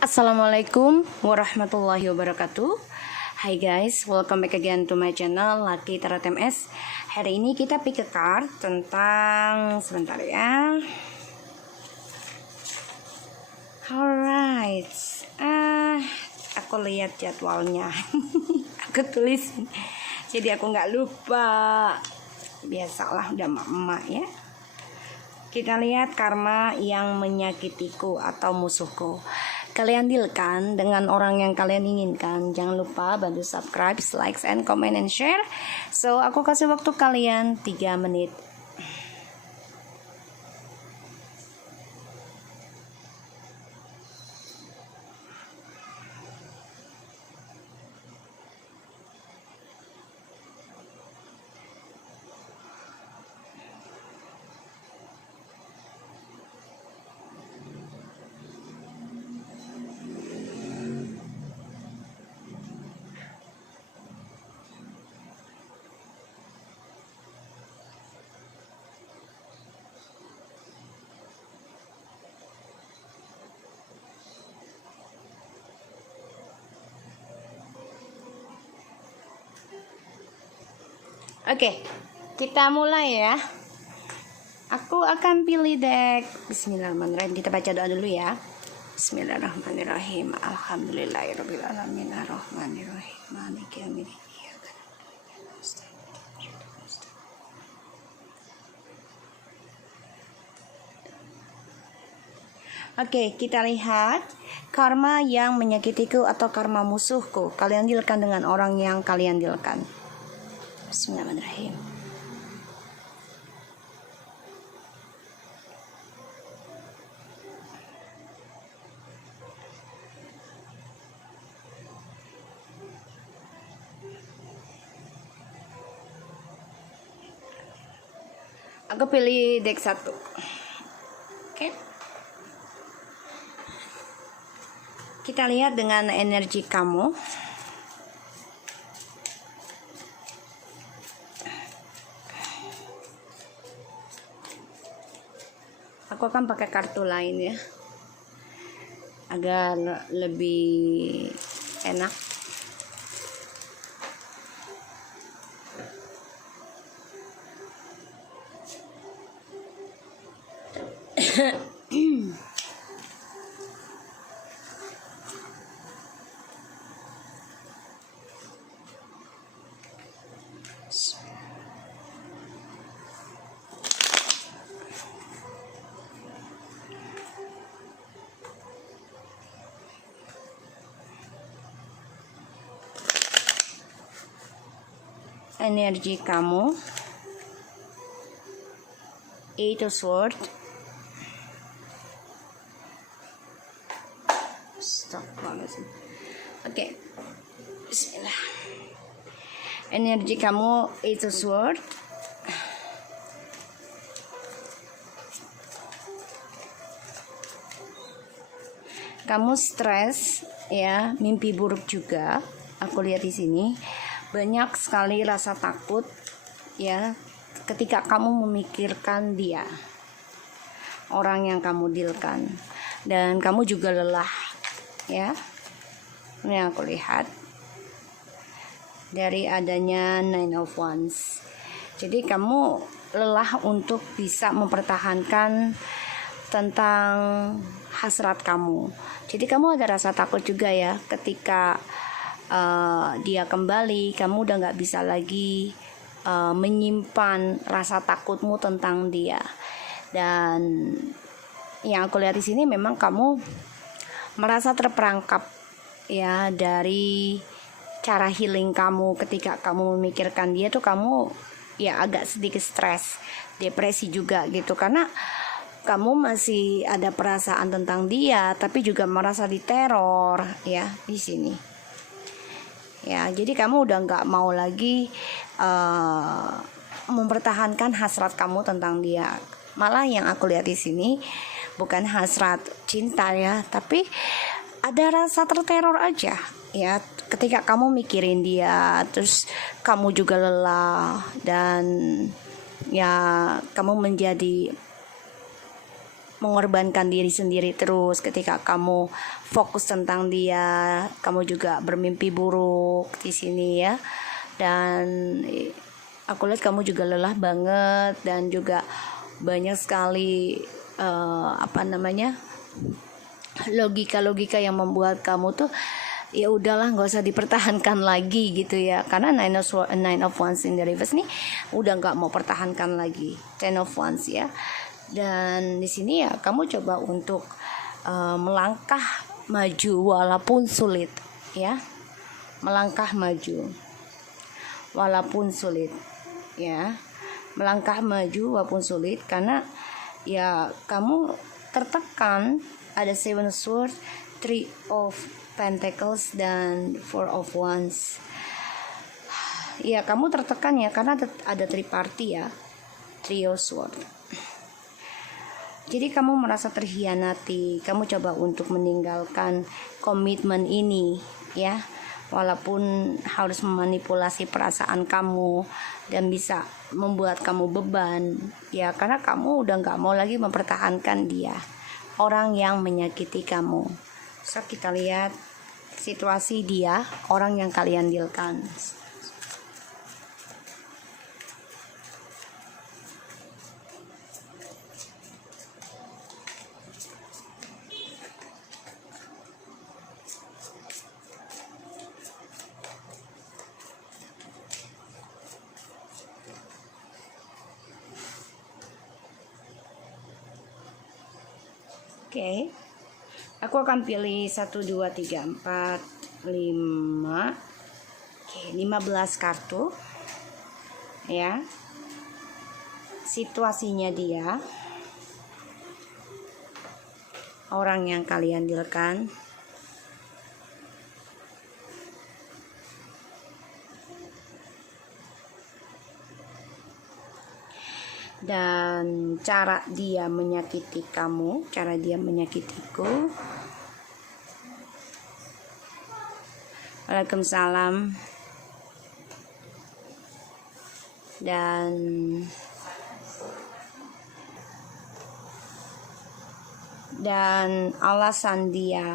Assalamualaikum warahmatullahi wabarakatuh. Hai guys, welcome back again to my channel Lucky Tarot MS. Hari ini kita pick a card tentang sebentar ya. Alright, aku lihat jadwalnya. Aku tulis, jadi aku nggak lupa. Biasalah udah emak ya. Kita lihat karma yang menyakitiku atau musuhku. Kalian dealkan dengan orang yang kalian inginkan. Jangan lupa bantu subscribe, like, and comment, and share. So, aku kasih waktu kalian 3 menit. Oke, kita mulai ya. Aku akan pilih deck. Bismillahirrahmanirrahim. Kita baca doa dulu ya. Bismillahirrahmanirrahim. Alhamdulillahirabbil alamin arrahmanirrahim maliki yaumiddin. Oke, kita lihat karma yang menyakitiku atau karma musuhku. Kalian dealkan dengan orang yang kalian dealkan. Bismillahirrahmanirrahim. Aku pilih deck 1. Oke. Kita lihat dengan energi kamu. Aku akan pakai kartu lain ya, agar lebih enak. Energi kamu, Eight of Swords. Stop banget sih. Oke, Bismillah. Energi kamu, Eight of Swords. Kamu stres ya, mimpi buruk juga. Aku lihat di sini. Banyak sekali rasa takut ya ketika kamu memikirkan dia, orang yang kamu dealkan, dan kamu juga lelah ya. Ini yang aku lihat dari adanya Nine of Wands. Jadi kamu lelah untuk bisa mempertahankan tentang hasrat kamu. Jadi kamu ada rasa takut juga ya ketika dia kembali, kamu udah nggak bisa lagi menyimpan rasa takutmu tentang dia. Dan yang aku lihat di sini memang kamu merasa terperangkap ya dari cara healing kamu. Ketika kamu memikirkan dia tuh kamu ya agak sedikit stres, depresi juga gitu, karena kamu masih ada perasaan tentang dia, tapi juga merasa diteror ya di sini. Ya, jadi kamu udah nggak mau lagi mempertahankan hasrat kamu tentang dia. Malah yang aku lihat di sini bukan hasrat cinta ya, tapi ada rasa terteror aja ya. Ketika kamu mikirin dia, terus kamu juga lelah dan ya kamu menjadi mengorbankan diri sendiri terus. Ketika kamu fokus tentang dia, kamu juga bermimpi buruk di sini ya. Dan aku lihat kamu juga lelah banget dan juga banyak sekali logika-logika yang membuat kamu tuh ya udahlah nggak usah dipertahankan lagi gitu ya, karena nine of wands in the reverse nih udah nggak mau pertahankan lagi. Ten of wands ya, dan di sini ya kamu coba untuk melangkah maju walaupun sulit ya, melangkah maju walaupun sulit ya, melangkah maju walaupun sulit, karena ya kamu tertekan. Ada Seven of Swords, Three of Pentacles, dan Four of Wands. Ya kamu tertekan ya, karena ada triparty ya, Three of Swords. Jadi kamu merasa terhianati. Kamu coba untuk meninggalkan komitmen ini ya, walaupun harus memanipulasi perasaan kamu dan bisa membuat kamu beban ya, karena kamu udah gak mau lagi mempertahankan dia, orang yang menyakiti kamu. So kita lihat situasi dia, orang yang kalian dealkan. Oke. Aku akan pilih 1, 2, 3, 4, 5. Oke, 15 kartu. Ya. Situasinya dia, orang yang kalian dealkan, dan cara dia menyakiti kamu, cara dia menyakitiku. Waalaikumsalam. Dan alasan dia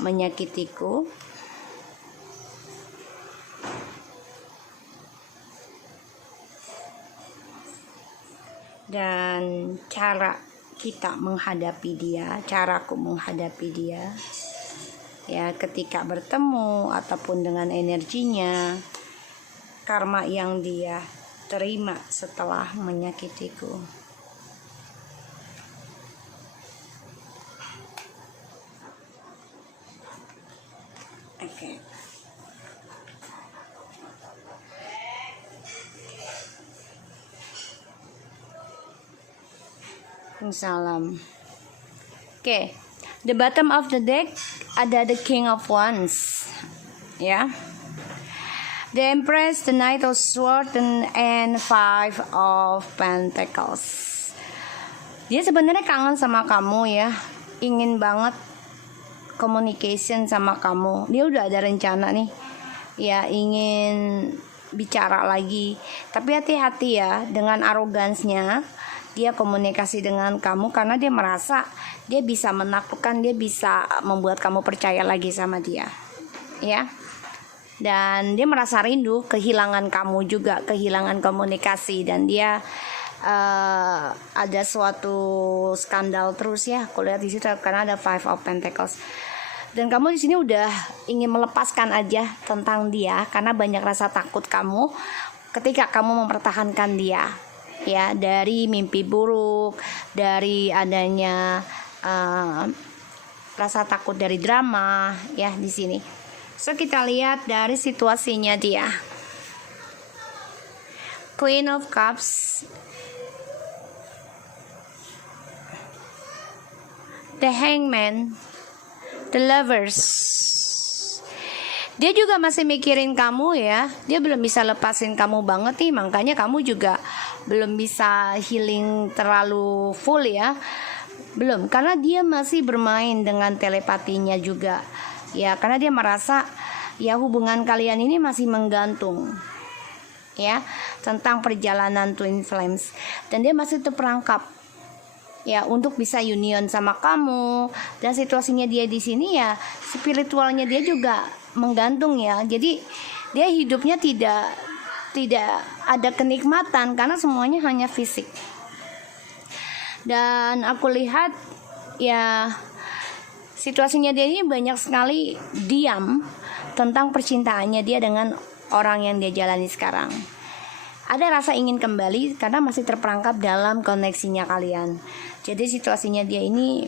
menyakitiku. Dan cara kita menghadapi dia, caraku menghadapi dia ya, ketika bertemu ataupun dengan energinya, karma yang dia terima setelah menyakitiku. Oke. Salam. Oke, the bottom of the deck ada the King of Wands, ya, the Empress, the Knight of Swords, and Five of Pentacles. Dia sebenarnya kangen sama kamu ya, ingin banget communication sama kamu. Dia udah ada rencana nih, ya, ingin bicara lagi. Tapi hati-hati ya dengan arogansnya. Dia komunikasi dengan kamu karena dia merasa dia bisa menaklukkan, dia bisa membuat kamu percaya lagi sama dia, ya. Dan dia merasa rindu, kehilangan kamu juga, kehilangan komunikasi, dan dia ada suatu skandal terus ya. Aku lihat di situ karena ada Five of Pentacles. Dan kamu di sini udah ingin melepaskan aja tentang dia karena banyak rasa takut kamu ketika kamu mempertahankan dia. Ya, dari mimpi buruk, dari adanya rasa takut dari drama ya di sini. So kita lihat dari situasinya dia. Queen of Cups, the Hangman, the Lovers. Dia juga masih mikirin kamu ya. Dia belum bisa lepasin kamu banget nih, makanya kamu juga belum bisa healing terlalu full ya. Belum, karena dia masih bermain dengan telepatinya juga. Ya, karena dia merasa ya hubungan kalian ini masih menggantung. Ya, tentang perjalanan Twin Flames, dan dia masih terperangkap ya untuk bisa union sama kamu. Dan situasinya dia di sini ya spiritualnya dia juga menggantung ya. Jadi dia hidupnya tidak ada kenikmatan karena semuanya hanya fisik. Dan aku lihat ya situasinya dia ini banyak sekali diam tentang percintaannya dia dengan orang yang dia jalani sekarang. Ada rasa ingin kembali karena masih terperangkap dalam koneksinya kalian. Jadi situasinya dia ini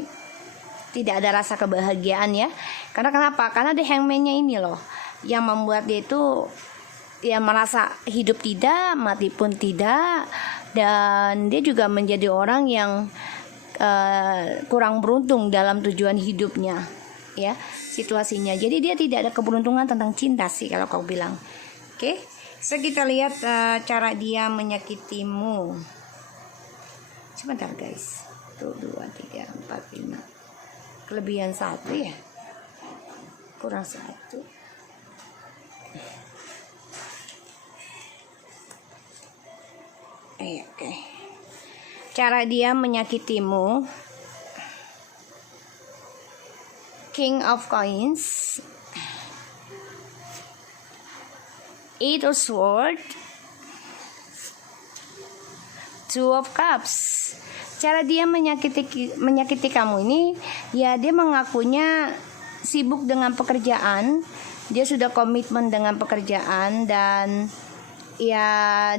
tidak ada rasa kebahagiaan ya. Karena kenapa? Karena The Hangman-nya ini loh yang membuat dia itu ya merasa hidup tidak, mati pun tidak. Dan dia juga menjadi orang yang kurang beruntung dalam tujuan hidupnya ya situasinya. Jadi dia tidak ada keberuntungan tentang cinta sih kalau kau bilang. Oke. So kita lihat cara dia menyakitimu. Sebentar guys. 1, 2, 3, 4, 5. Kelebihan 1 ya. Kurang 1. Oke. Cara dia menyakitimu. King of Coins, 8 of Swords, 2 of Cups. Cara dia menyakiti kamu ini ya dia mengakunya sibuk dengan pekerjaan, dia sudah komitmen dengan pekerjaan dan ya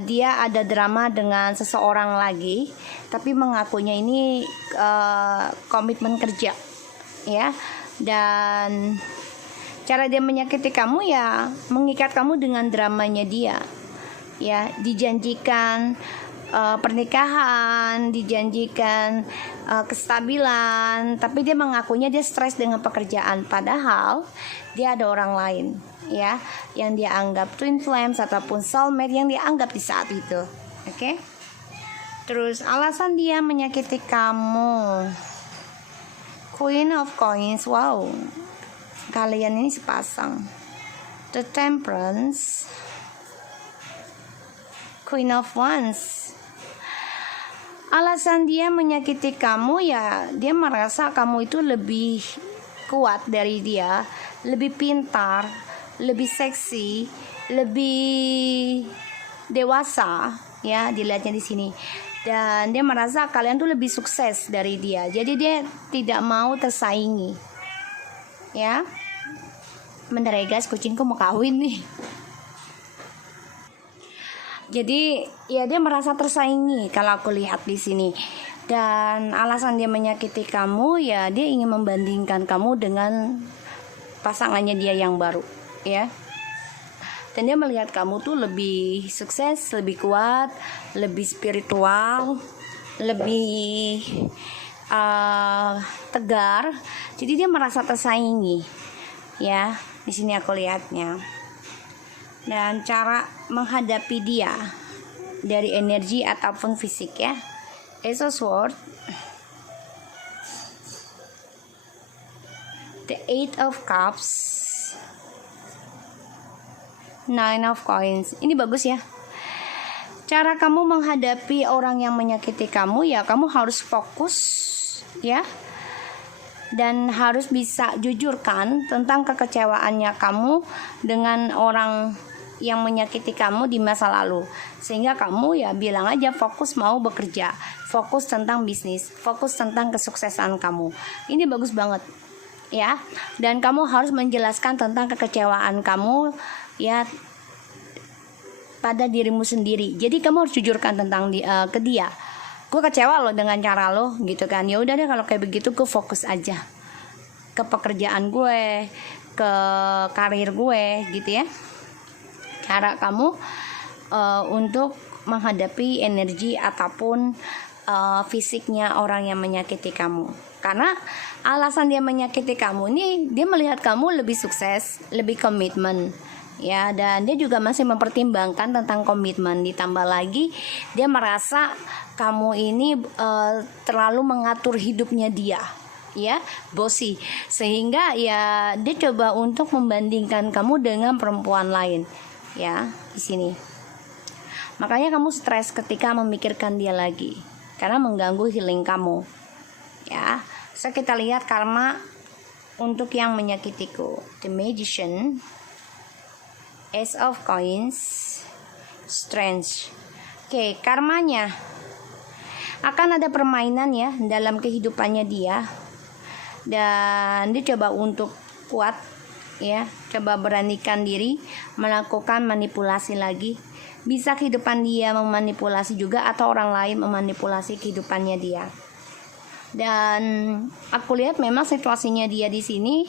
dia ada drama dengan seseorang lagi, tapi mengakunya ini komitmen kerja ya. Dan cara dia menyakiti kamu ya mengikat kamu dengan dramanya dia ya. Dijanjikan pernikahan, dijanjikan kestabilan, tapi dia mengakunya dia stres dengan pekerjaan, padahal dia ada orang lain ya yang dia anggap twin flames ataupun soulmate yang dia anggap di saat itu. Oke. Terus alasan dia menyakiti kamu, Queen of Coins. Wow, kalian ini sepasang. The Temperance, Queen of Wands. Alasan dia menyakiti kamu ya dia merasa kamu itu lebih kuat dari dia, lebih pintar, lebih seksi, lebih dewasa ya dilihatnya di sini. Dan dia merasa kalian tuh lebih sukses dari dia. Jadi dia tidak mau tersaingi. Ya. Bentar ya guys, kucingku mau kawin nih. Jadi ya dia merasa tersaingi kalau aku lihat di sini. Dan alasan dia menyakiti kamu ya dia ingin membandingkan kamu dengan pasangannya dia yang baru, ya. Dan dia melihat kamu tuh lebih sukses, lebih kuat, lebih spiritual, lebih tegar. Jadi dia merasa tersaingi, ya. Di sini aku lihatnya. Dan cara menghadapi dia dari energi ataupun fisik ya. Ace of Swords, the 8 of Cups, 9 of Coins. Ini bagus ya. Cara kamu menghadapi orang yang menyakiti kamu ya kamu harus fokus ya. Dan harus bisa jujurkan tentang kekecewaannya kamu dengan orang yang menyakiti kamu di masa lalu. Sehingga kamu ya bilang aja fokus mau bekerja, fokus tentang bisnis, fokus tentang kesuksesan kamu. Ini bagus banget ya. Dan kamu harus menjelaskan tentang kekecewaan kamu ya pada dirimu sendiri. Jadi kamu harus jujurkan tentang ke dia. Gue kecewa loh dengan cara lo gitu kan. Ya udah deh kalau kayak begitu gue fokus aja ke pekerjaan gue, ke karir gue gitu ya. Cara kamu untuk menghadapi energi ataupun fisiknya orang yang menyakiti kamu. Karena alasan dia menyakiti kamu ini dia melihat kamu lebih sukses, lebih komitmen. Ya, dan dia juga masih mempertimbangkan tentang komitmen. Ditambah lagi dia merasa kamu ini terlalu mengatur hidupnya dia, ya, bossy. Sehingga ya dia coba untuk membandingkan kamu dengan perempuan lain, ya, di sini. Makanya kamu stres ketika memikirkan dia lagi, karena mengganggu healing kamu, ya. So kita lihat karma untuk yang menyakitiku. The Magician, Ace of Coins, Strength. Oke, karmanya akan ada permainan ya dalam kehidupannya dia, dan dia coba untuk kuat ya, coba beranikan diri melakukan manipulasi lagi. Bisa kehidupan dia memanipulasi juga, atau orang lain memanipulasi kehidupannya dia. Dan aku lihat memang situasinya dia di sini,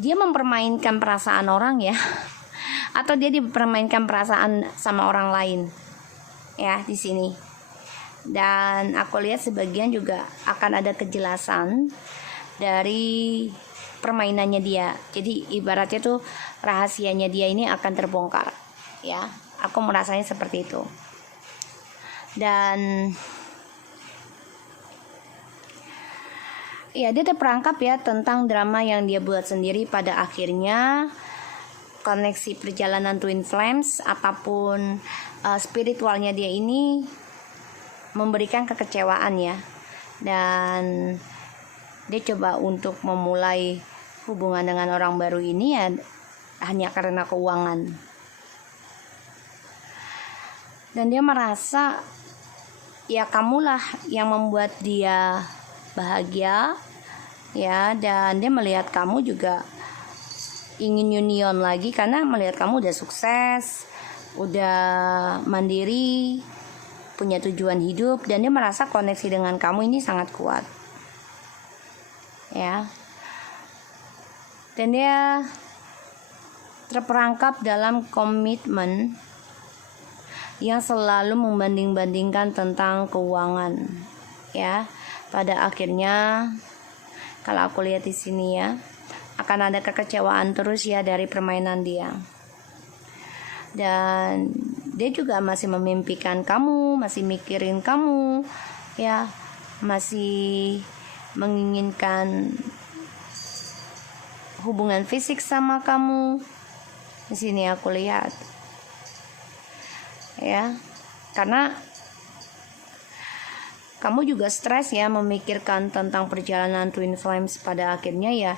dia mempermainkan perasaan orang ya, atau dia dipermainkan perasaan sama orang lain ya di sini. Dan aku lihat sebagian juga akan ada kejelasan dari permainannya dia. Jadi ibaratnya tuh rahasianya dia ini akan terbongkar ya. Aku merasanya seperti itu. Dan ya, dia terperangkap ya tentang drama yang dia buat sendiri. Pada akhirnya koneksi perjalanan Twin Flames apapun spiritualnya dia ini memberikan kekecewaan ya. Dan dia coba untuk memulai hubungan dengan orang baru ini ya hanya karena keuangan. Dan dia merasa ya kamulah yang membuat dia bahagia ya, dan dia melihat kamu juga ingin union lagi karena melihat kamu udah sukses, udah mandiri, punya tujuan hidup, dan dia merasa koneksi dengan kamu ini sangat kuat ya. Dan dia terperangkap dalam komitmen yang selalu membanding-bandingkan tentang keuangan ya. Pada akhirnya kalau aku lihat di sini ya, akan ada kekecewaan terus ya dari permainan dia. Dan dia juga masih memimpikan kamu, masih mikirin kamu ya, masih menginginkan hubungan fisik sama kamu. Di sini aku lihat ya, karena kamu juga stres ya memikirkan tentang perjalanan Twin Flames. Pada akhirnya ya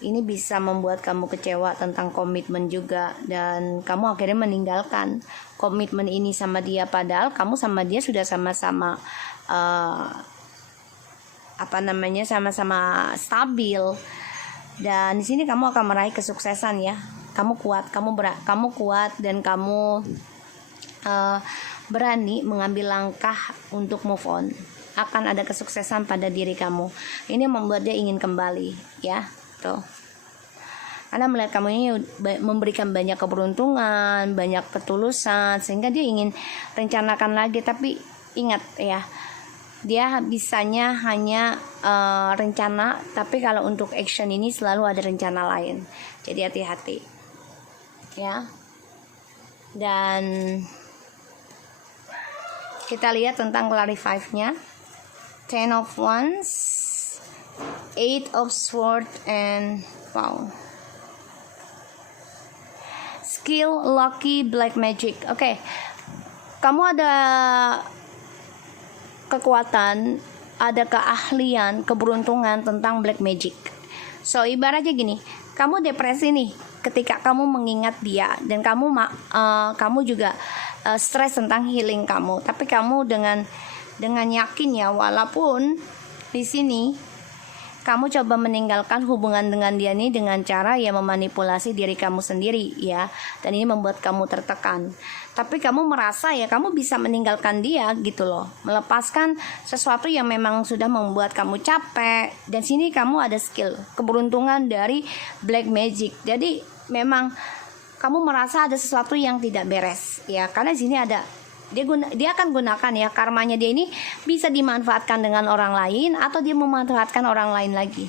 ini bisa membuat kamu kecewa tentang komitmen juga, dan kamu akhirnya meninggalkan komitmen ini sama dia, padahal kamu sama dia sudah sama-sama sama-sama stabil. Dan di sini kamu akan meraih kesuksesan ya. Kamu kuat, kamu kuat, dan kamu berani mengambil langkah untuk move on. Akan ada kesuksesan pada diri kamu. Ini membuat dia ingin kembali ya, tuh. Karena melihat kamu ini memberikan banyak keberuntungan, banyak ketulusan, sehingga dia ingin rencanakan lagi. Tapi ingat ya, dia bisanya hanya rencana, tapi kalau untuk action ini selalu ada rencana lain. Jadi hati-hati ya. Dan kita lihat tentang clarify-nya. 10 of Wands, 8 of Swords, and wow, skill, lucky, black magic. Oke, kamu ada kekuatan, ada keahlian, keberuntungan tentang black magic. So ibaratnya gini, kamu depresi nih ketika kamu mengingat dia, dan kamu juga stres tentang healing kamu. Tapi kamu dengan yakin ya, walaupun di sini kamu coba meninggalkan hubungan dengan dia nih dengan cara ya memanipulasi diri kamu sendiri ya, dan ini membuat kamu tertekan. Tapi kamu merasa ya kamu bisa meninggalkan dia gitu loh, melepaskan sesuatu yang memang sudah membuat kamu capek. Dan sini kamu ada skill, keberuntungan dari black magic. Jadi memang kamu merasa ada sesuatu yang tidak beres ya, karena di sini ada dia akan gunakan ya karmanya dia ini bisa dimanfaatkan dengan orang lain, atau dia memanfaatkan orang lain lagi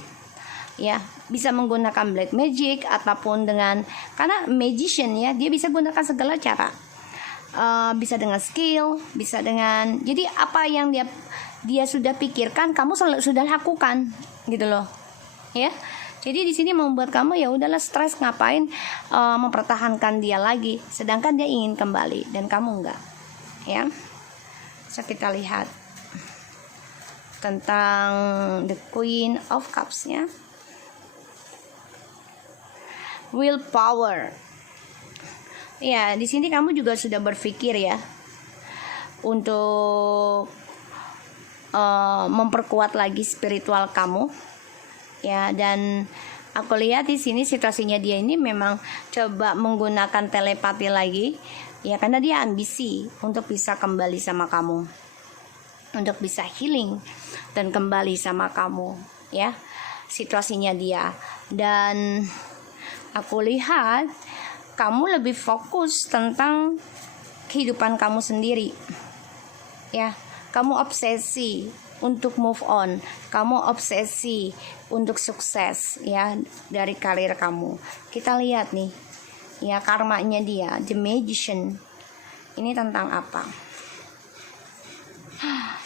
ya, bisa menggunakan black magic ataupun dengan, karena magician ya, dia bisa gunakan segala cara, bisa dengan skill, bisa dengan, jadi apa yang dia sudah pikirkan kamu sudah lakukan gitu loh ya. Jadi di sini membuat kamu ya udahlah stres, ngapain mempertahankan dia lagi, sedangkan dia ingin kembali dan kamu enggak ya. So kita lihat tentang the Queen of Cups-nya. Willpower. Ya, di sini kamu juga sudah berpikir ya untuk memperkuat lagi spiritual kamu. Ya, dan aku lihat di sini situasinya dia ini memang coba menggunakan telepati lagi. Ya, karena dia ambisi untuk bisa kembali sama kamu. Untuk bisa healing dan kembali sama kamu, ya. Situasinya dia. Dan aku lihat kamu lebih fokus tentang kehidupan kamu sendiri. Ya, kamu obsesi untuk move on. Kamu obsesi untuk sukses ya dari karir kamu. Kita lihat nih. Ya, karmanya dia, The Magician. Ini tentang apa?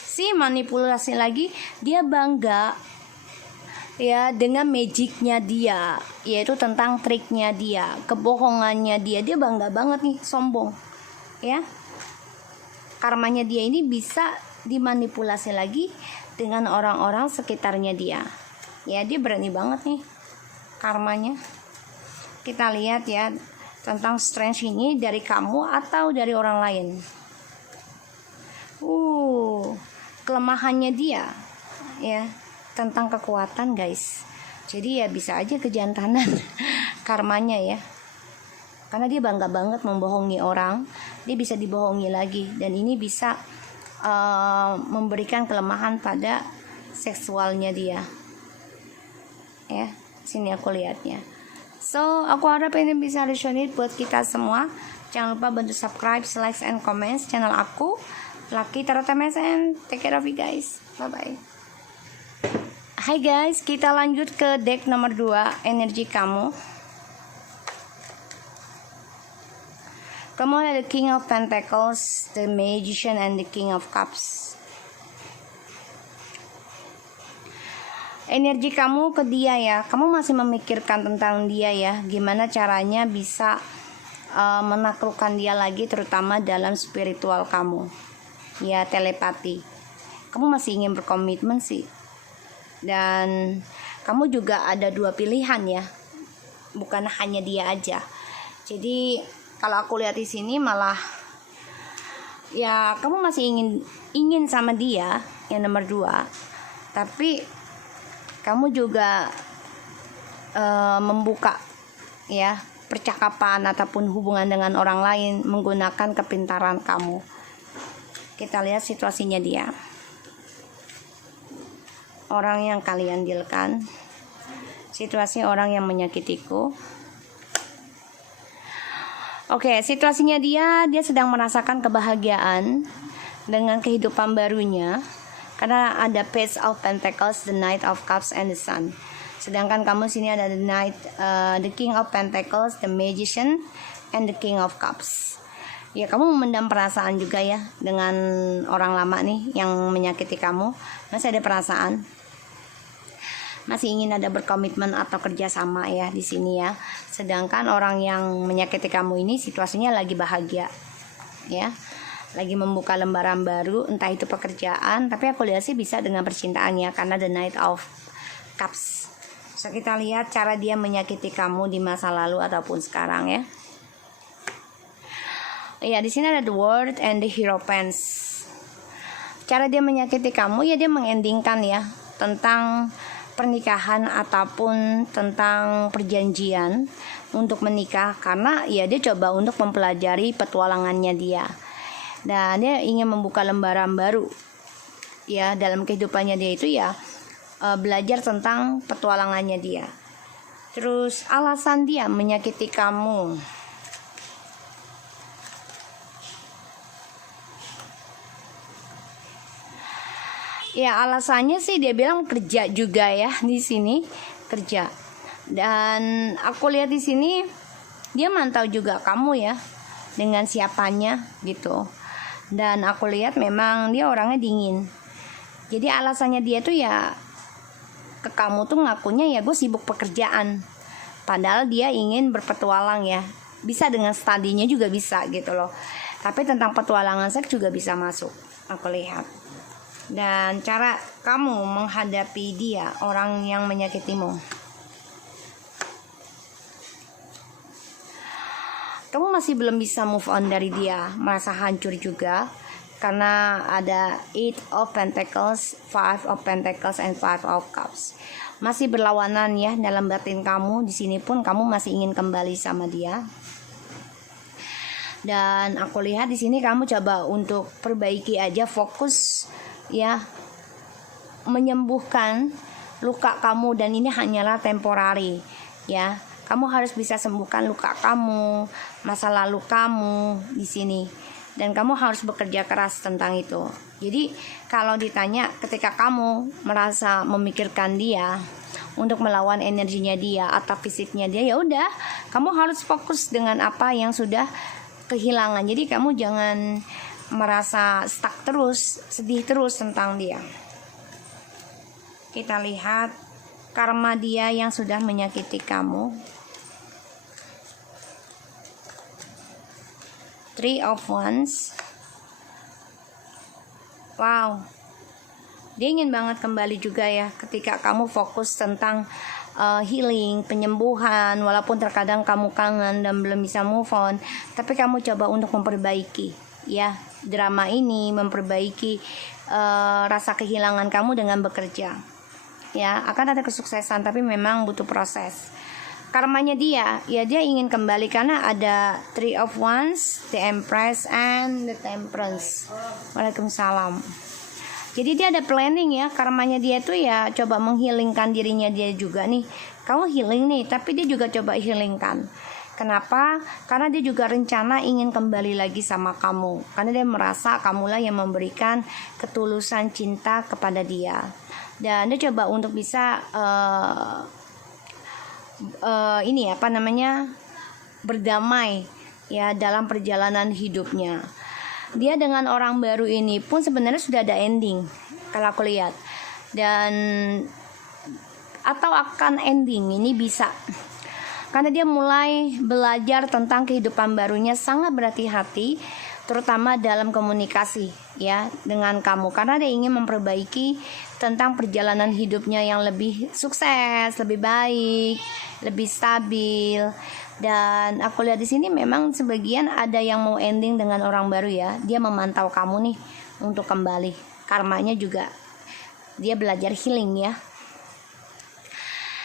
Si manipulasi lagi, dia bangga ya dengan magicnya dia, yaitu tentang triknya dia, kebohongannya dia bangga banget nih, sombong ya. Karmanya dia ini bisa dimanipulasi lagi dengan orang-orang sekitarnya dia ya. Dia berani banget nih karmanya. Kita lihat ya tentang strength ini dari kamu atau dari orang lain. Kelemahannya dia ya tentang kekuatan, guys. Jadi ya bisa aja kejantanan karmanya ya. Karena dia bangga banget membohongi orang, dia bisa dibohongi lagi, dan ini bisa memberikan kelemahan pada seksualnya dia. Ya, sini aku lihatnya. So, aku harap ini bisa resonate buat kita semua. Jangan lupa bantu subscribe, like, and comments channel aku, Lucky Tarot MSN. Take care of you guys. Bye-bye. Hai guys, kita lanjut ke deck nomor 2, energi kamu. Kamu ada the King of Pentacles, the Magician, and the King of Cups. Energi kamu ke dia ya, kamu masih memikirkan tentang dia ya, gimana caranya bisa menaklukkan dia lagi, terutama dalam spiritual kamu ya, telepati. Kamu masih ingin berkomitmen sih. Dan kamu juga ada 2 pilihan ya, bukan hanya dia aja. Jadi kalau aku lihat di sini malah ya kamu masih ingin sama dia yang nomor 2, tapi kamu juga membuka ya percakapan ataupun hubungan dengan orang lain menggunakan kepintaran kamu. Kita lihat situasinya dia. Orang yang kalian dealkan, situasi orang yang menyakitiku. Oke, situasinya dia sedang merasakan kebahagiaan dengan kehidupan barunya, karena ada Page of Pentacles, the Knight of Cups, and the Sun. Sedangkan kamu sini ada the King of Pentacles, the Magician, and the King of Cups. Ya, kamu memendam perasaan juga ya dengan orang lama nih yang menyakiti kamu. Masih ada perasaan, masih ingin ada berkomitmen atau kerjasama ya di sini ya. Sedangkan orang yang menyakiti kamu ini situasinya lagi bahagia ya, lagi membuka lembaran baru, entah itu pekerjaan, tapi aku lihat sih bisa dengan percintaannya karena the Knight of Cups. So kita lihat cara dia menyakiti kamu di masa lalu ataupun sekarang ya. Ya, di sini ada the World and the Hierophant. Cara dia menyakiti kamu ya, dia mengendingkan ya tentang pernikahan ataupun tentang perjanjian untuk menikah, karena ya dia coba untuk mempelajari petualangannya dia, dan dia ingin membuka lembaran baru ya dalam kehidupannya dia itu ya, belajar tentang petualangannya dia. Terus alasan dia menyakiti kamu, ya alasannya sih dia bilang kerja juga ya, di sini kerja. Dan aku lihat di sini dia mantau juga kamu ya dengan siapanya gitu. Dan aku lihat memang dia orangnya dingin. Jadi alasannya dia tuh ya ke kamu tuh ngakunya ya gue sibuk pekerjaan, padahal dia ingin berpetualang ya. Bisa dengan studinya juga bisa gitu loh. Tapi tentang petualangan seks juga bisa masuk, aku lihat dan cara kamu menghadapi dia, orang yang menyakitimu. Kamu masih belum bisa move on dari dia, merasa hancur juga karena ada 8 of Pentacles, 5 of Pentacles, and 5 of Cups. Masih berlawanan ya dalam batin kamu. Di sini pun kamu masih ingin kembali sama dia. Dan aku lihat di sini kamu coba untuk perbaiki aja, fokus ya, menyembuhkan luka kamu, dan ini hanyalah temporary ya. Kamu harus bisa sembuhkan luka kamu, masa lalu kamu di sini, dan kamu harus bekerja keras tentang itu. Jadi kalau ditanya ketika kamu merasa memikirkan dia untuk melawan energinya dia atau fisiknya dia, ya udah, kamu harus fokus dengan apa yang sudah kehilangan. Jadi kamu jangan merasa stuck terus, sedih terus tentang dia. Kita lihat karma dia yang sudah menyakiti kamu. 3 of Wands. Wow, dia ingin banget kembali juga ya ketika kamu fokus tentang healing, penyembuhan. Walaupun terkadang kamu kangen dan belum bisa move on, tapi kamu coba untuk memperbaiki ya drama ini, memperbaiki rasa kehilangan kamu dengan bekerja ya. Akan ada kesuksesan, tapi memang butuh proses. Karmanya dia, ya dia ingin kembali karena ada 3 of Wands, the Empress, and the Temperance. Waalaikumsalam. Jadi dia ada planning ya, karmanya dia tuh ya coba menghilingkan dirinya dia juga nih. Kamu healing nih, tapi dia juga coba healingkan. Kenapa? Karena dia juga rencana ingin kembali lagi sama kamu. Karena dia merasa kamulah yang memberikan ketulusan cinta kepada dia. Dan dia coba untuk bisa berdamai ya dalam perjalanan hidupnya. Dia dengan orang baru ini pun sebenarnya sudah ada ending kalau aku lihat, dan atau akan ending ini bisa karena dia mulai belajar tentang kehidupan barunya, sangat berhati-hati terutama dalam komunikasi ya dengan kamu, karena dia ingin memperbaiki tentang perjalanan hidupnya yang lebih sukses, lebih baik, lebih stabil. Dan aku lihat di sini memang sebagian ada yang mau ending dengan orang baru ya. Dia memantau kamu nih untuk kembali. Karmanya juga dia belajar healing ya.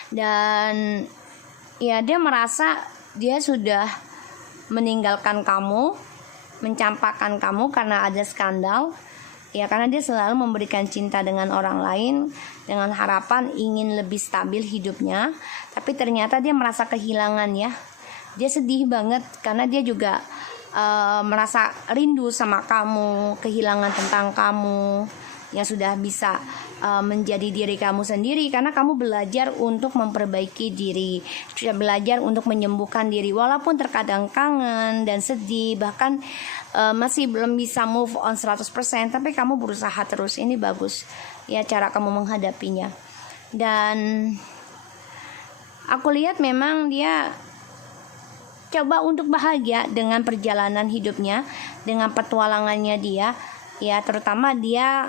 Dan ya dia merasa dia sudah meninggalkan kamu, mencampakkan kamu karena ada skandal. Ya karena dia selalu memberikan cinta dengan orang lain dengan harapan ingin lebih stabil hidupnya, tapi ternyata dia merasa kehilangan ya. Dia sedih banget karena dia juga merasa rindu sama kamu, kehilangan tentang kamu yang sudah bisa menjadi diri kamu sendiri, karena kamu belajar untuk memperbaiki diri, sudah belajar untuk menyembuhkan diri walaupun terkadang kangen dan sedih, bahkan masih belum bisa move on 100%, tapi kamu berusaha terus. Ini bagus ya cara kamu menghadapinya. Dan aku lihat memang dia coba untuk bahagia dengan perjalanan hidupnya, dengan petualangannya dia ya, terutama dia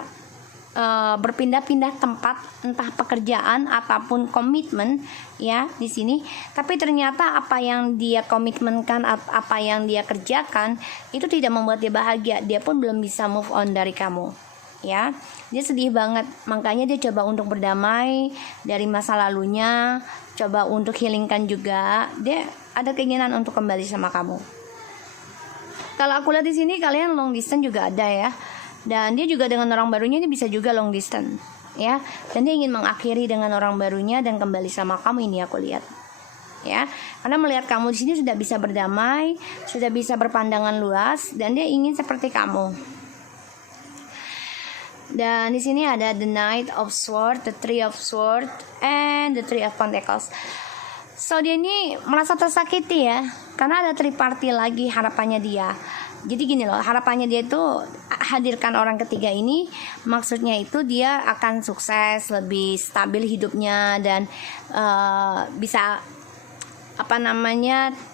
berpindah-pindah tempat, entah pekerjaan ataupun komitmen ya di sini. Tapi ternyata apa yang dia komitmenkan, apa yang dia kerjakan itu tidak membuat dia bahagia. Dia pun belum bisa move on dari kamu ya. Dia sedih banget, makanya dia coba untuk berdamai dari masa lalunya, coba untuk healingkan juga. Dia ada keinginan untuk kembali sama kamu. Kalau aku lihat di sini kalian long distance juga ada ya. Dan dia juga dengan orang barunya ini bisa juga long distance ya. Dan dia ingin mengakhiri dengan orang barunya dan kembali sama kamu, ini aku lihat. Ya, karena melihat kamu di sini sudah bisa berdamai, sudah bisa berpandangan luas, dan dia ingin seperti kamu. Dan di sini ada the Knight of Swords, the Three of Swords, and the Three of Pentacles. So dia ini merasa tersakiti ya, karena ada triparty lagi harapannya dia. Jadi gini loh, harapannya dia itu hadirkan orang ketiga ini, maksudnya itu dia akan sukses, lebih stabil hidupnya, dan bisa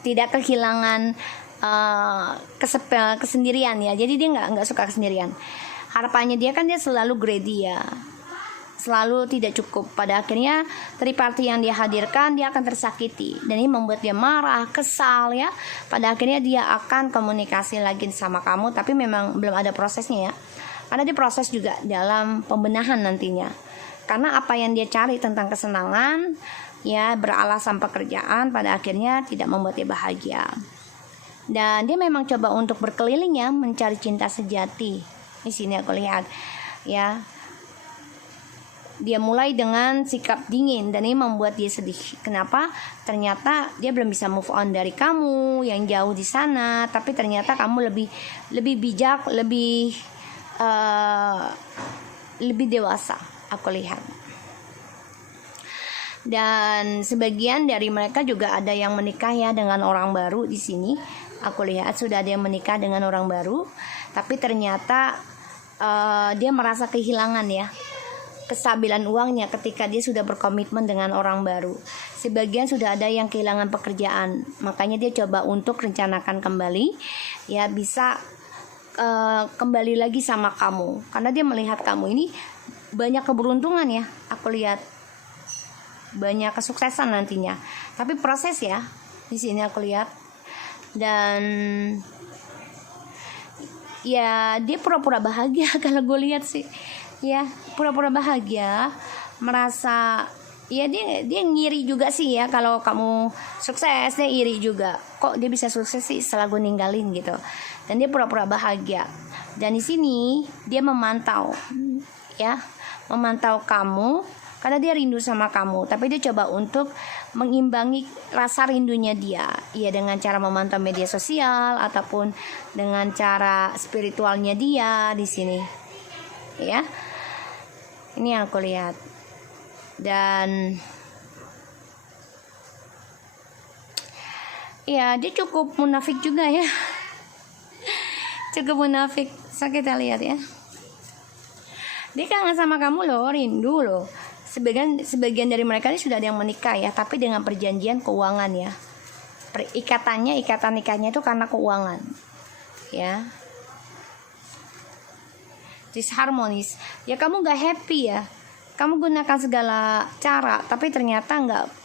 tidak kehilangan kesendirian ya. Jadi dia nggak suka kesendirian. harapannya dia kan dia selalu greedy ya, selalu tidak cukup. Pada akhirnya third party yang dia hadirkan dia akan tersakiti, dan ini membuat dia marah, kesal ya. Pada akhirnya dia akan komunikasi lagi sama kamu, tapi memang belum ada prosesnya ya, karena dia proses juga dalam pembenahan nantinya. Karena apa yang dia cari tentang kesenangan ya, beralasan pekerjaan, pada akhirnya tidak membuat dia bahagia. Dan dia memang coba untuk berkeliling ya, mencari cinta sejati. Di sini aku lihat ya, dia mulai dengan sikap dingin, dan ini membuat dia sedih. Kenapa? Ternyata dia belum bisa move on dari kamu yang jauh di sana, tapi ternyata kamu lebih bijak, lebih dewasa aku lihat. Dan sebagian dari mereka juga ada yang menikah ya dengan orang baru. Di sini aku lihat sudah ada yang menikah dengan orang baru, tapi ternyata dia merasa kehilangan ya kestabilan uangnya ketika dia sudah berkomitmen dengan orang baru. Sebagian sudah ada yang kehilangan pekerjaan, makanya dia coba untuk rencanakan kembali ya, bisa kembali lagi sama kamu, karena dia melihat kamu ini banyak keberuntungan ya, aku lihat banyak kesuksesan nantinya. Tapi proses ya, di sini aku lihat. Dan ya dia pura-pura bahagia kalau gue lihat sih ya, pura-pura bahagia, merasa ya dia ngiri juga sih ya, kalau kamu sukses dia iri juga, kok dia bisa sukses sih setelah gue ninggalin gitu. Dan dia pura-pura bahagia. Dan di sini dia memantau ya, memantau kamu karena dia rindu sama kamu, tapi dia coba untuk mengimbangi rasa rindunya dia ya, dengan cara memantau media sosial ataupun dengan cara spiritualnya dia di sini ya. Ini yang aku lihat. Dan ya dia cukup munafik juga ya, cukup munafik. So kita lihat ya, dia kangen sama kamu loh, rindu loh. Sebagian dari mereka ini sudah ada yang menikah ya, tapi dengan perjanjian keuangan ya. Ikatan nikahnya itu karena keuangan ya, disharmonis ya. Kamu gak happy ya, kamu gunakan segala cara, tapi ternyata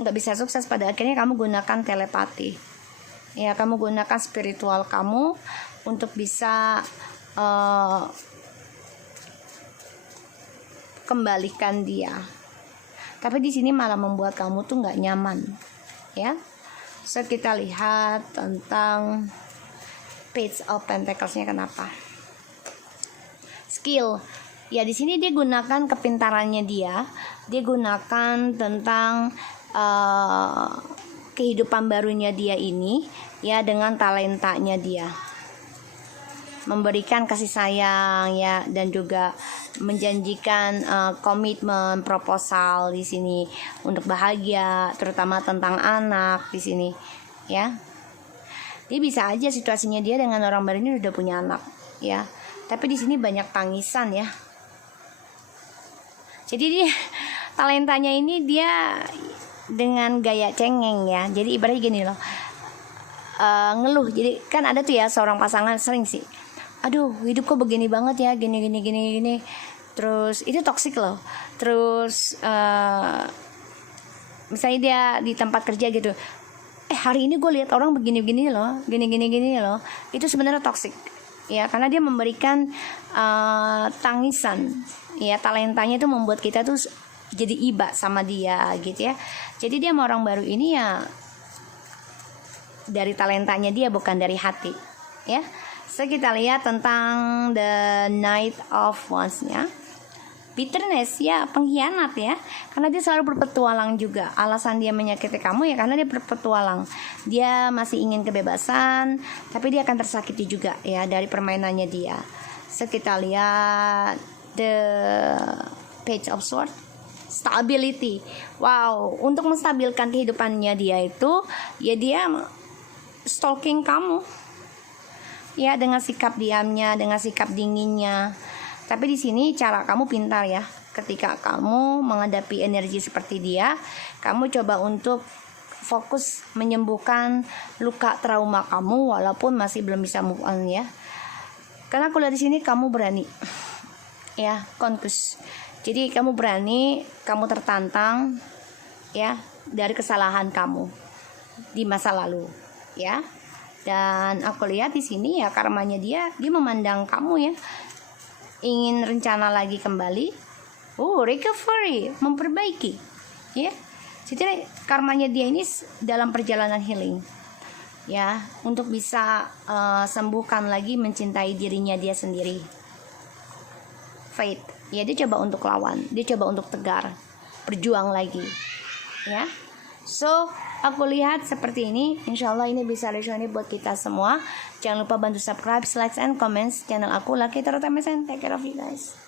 nggak bisa sukses. Pada akhirnya kamu gunakan telepati ya, kamu gunakan spiritual kamu untuk bisa kembalikan dia. Tapi di sini malah membuat kamu tuh nggak nyaman ya. So kita lihat tentang Page of Pentacles-nya kenapa. Skill ya, di sini dia gunakan kepintarannya dia gunakan tentang kehidupan barunya dia ini ya, dengan talentanya dia memberikan kasih sayang ya, dan juga menjanjikan komitmen proposal di sini untuk bahagia, terutama tentang anak di sini ya. Dia bisa aja situasinya dia dengan orang baru ini udah punya anak ya, tapi di sini banyak tangisan ya. Jadi dia talentanya ini dia dengan gaya cengeng ya. Jadi ibaratnya gini loh, ngeluh. Jadi kan ada tuh ya seorang pasangan sering sih, aduh hidup kok begini banget ya, gini. Terus itu toksik loh. Terus misalnya dia di tempat kerja gitu, hari ini gue lihat orang begini loh, gini loh. Itu sebenarnya toksik ya, karena dia memberikan tangisan ya. Talentanya itu membuat kita tuh jadi iba sama dia gitu ya. Jadi dia sama orang baru ini ya dari talentanya dia, bukan dari hati ya. So kita lihat tentang the Knight of Wands ya. Bitterness ya, pengkhianat ya, karena dia selalu berpetualang juga. Alasan dia menyakiti kamu ya karena dia berpetualang. Dia masih ingin kebebasan, tapi dia akan tersakiti juga ya dari permainannya dia. So kita lihat the Page of Swords, stability. Wow, untuk menstabilkan kehidupannya dia itu ya, dia stalking kamu ya, dengan sikap diamnya, dengan sikap dinginnya. Tapi di sini cara kamu pintar ya. Ketika kamu menghadapi energi seperti dia, kamu coba untuk fokus menyembuhkan luka trauma kamu walaupun masih belum bisa move on ya. Karena aku lihat di sini kamu berani ya, konkus. Jadi kamu berani, kamu tertantang ya dari kesalahan kamu di masa lalu ya. Dan aku lihat di sini ya karmanya dia memandang kamu ya, ingin rencana lagi kembali. Recovery, memperbaiki ya. Jadi karmanya dia ini dalam perjalanan healing ya, untuk bisa sembuhkan lagi, mencintai dirinya dia sendiri. Faith ya, dia coba untuk lawan, dia coba untuk tegar, berjuang lagi ya. So aku lihat seperti ini. Insyaallah ini bisa resonate buat kita semua. Jangan lupa bantu subscribe, like, and comments channel aku, Lucky Tarot MSN. Take care of you guys.